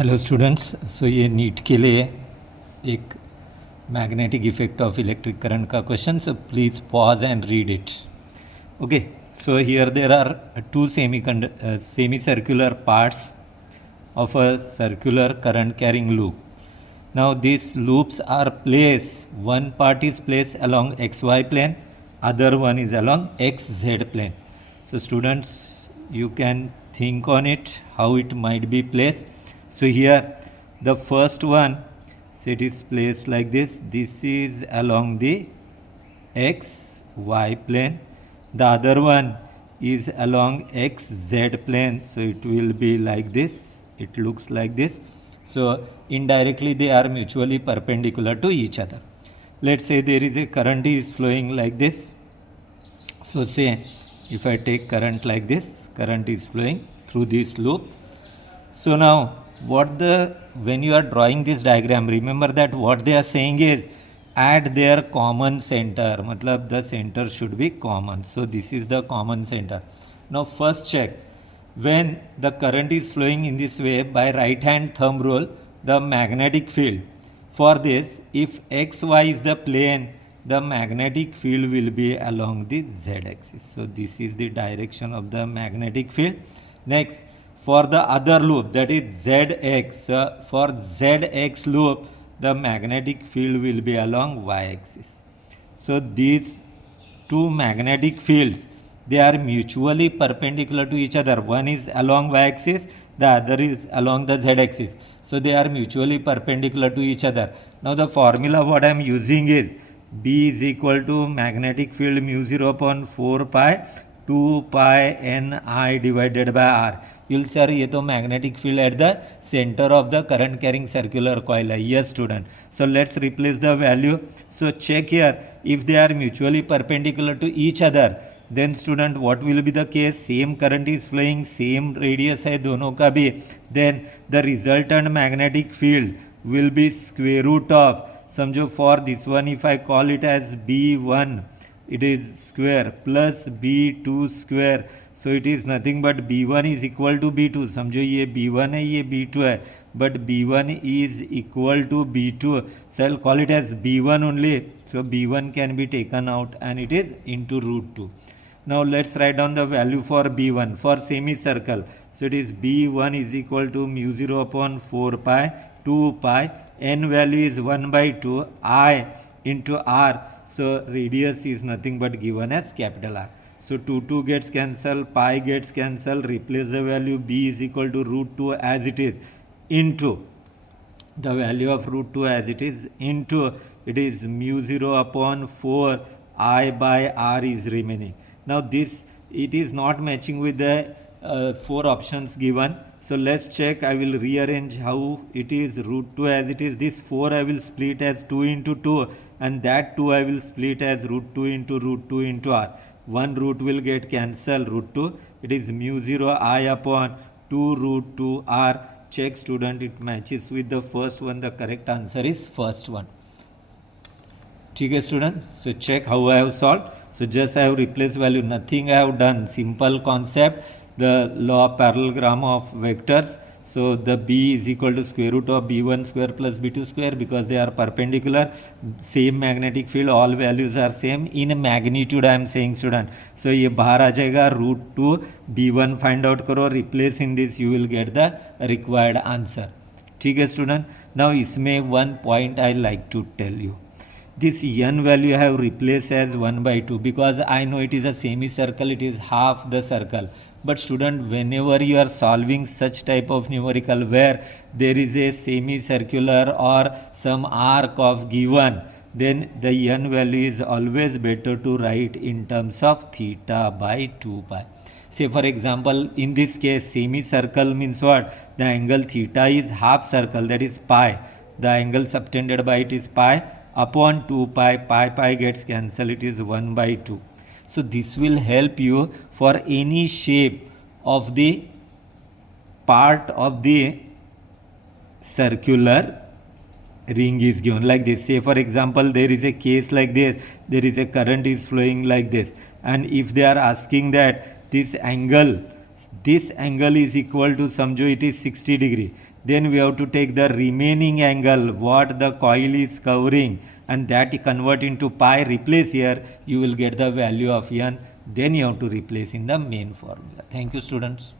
Hello students. सो ये NEET के लिए एक magnetic effect of electric current का question, so please pause and read it. Okay, so here there are two semi-circular parts of a circular current carrying loop. Now these loops are placed, one part is placed along xy plane, other one is along xz plane. So students, you can think on it how it might be placed. So here the first one, so it is placed like this is along the xy plane, the other one is along xz plane, so it will be like this, it looks like this. So indirectly they are mutually perpendicular to each other. Let's say there is a current is flowing like this. So say if I take current like this, current is flowing through this loop. So now when you are drawing this diagram, remember that what they are saying is at their common center, matlab the center should be common. So this is the common center. Now first check, when the current is flowing in this way, by right hand thumb rule, the magnetic field for this, if xy is the plane, the magnetic field will be along the z axis. So this is the direction of the magnetic field. Next, for the other loop, that is zx, for zx loop, the magnetic field will be along y axis. So these two magnetic fields, they are mutually perpendicular to each other. One is along y axis, the other is along the z axis. So they are mutually perpendicular to each other. Now the formula what I am using is B is equal to magnetic field mu 0 upon 4 pi 2 pi Ni divided by R. You'll say ये तो magnetic field at the center of the current carrying circular coil है. Yes student. So let's replace the value. So check here, if they are mutually perpendicular to each other, then student what will be the case? Same current is flowing, same radius है दोनों का भी, then the resultant magnetic field will be square root of, समझो for this one if I call it as B1, it is square plus B2 square, so it is nothing but B1 is equal to B2. समझो ये B1 है, ये B2 है, but B1 is equal to B2, so I'll call it as B1 only. So B1 can be taken out and it is into root 2. Now let's write down the value for B1 for semicircle. So it is B1 is equal to mu 0 upon 4 pi 2 pi, n value is 1 by 2, I into R. So radius is nothing but given as capital R. So 2 gets cancelled, pi gets cancelled, replace the value B is equal to root 2 as it is, into the value of root 2 as it is, into it is mu 0 upon 4 I by R is remaining. Now this, it is not matching with the 4 options given. So let's check, I will rearrange how it is root 2 as it is. This 4 I will split as 2 into 2 and that 2 I will split as root 2 into R. One root will get cancelled, root 2. It is mu 0 I upon 2 root 2 R. Check student, it matches with the first one. The correct answer is first one. ठीक है student. So check how I have solved. So just I have replaced value, nothing I have done, simple concept, the law of parallelogram of vectors. So the B is equal to square root of B1 square plus B2 square, because they are perpendicular, same magnetic field, all values are same in magnitude I am saying student. So ये बाहर आ जाएगा, root 2 B1 find out करो, replace in this, you will get the required answer. ठीक है student. Now इसमें one point I like to tell you. This n value I have replaced as 1 by 2 because I know it is a semicircle, it is half the circle. But student, whenever you are solving such type of numerical where there is a semicircular or some arc of given, then the n value is always better to write in terms of theta by 2 pi. Say for example, in this case semicircle means what? The angle theta is half circle, that is pi. The angle subtended by it is pi upon 2 pi, pi gets cancelled, it is 1 by 2. So this will help you for any shape of the part of the circular ring is given like this. Say for example, there is a case like this, there is a current is flowing like this, and if they are asking that this angle this angle is equal to, समझो it is 60 degree, then we have to take the remaining angle what the coil is covering and that convert into pi, replace here, you will get the value of n, then you have to replace in the main formula. Thank you students.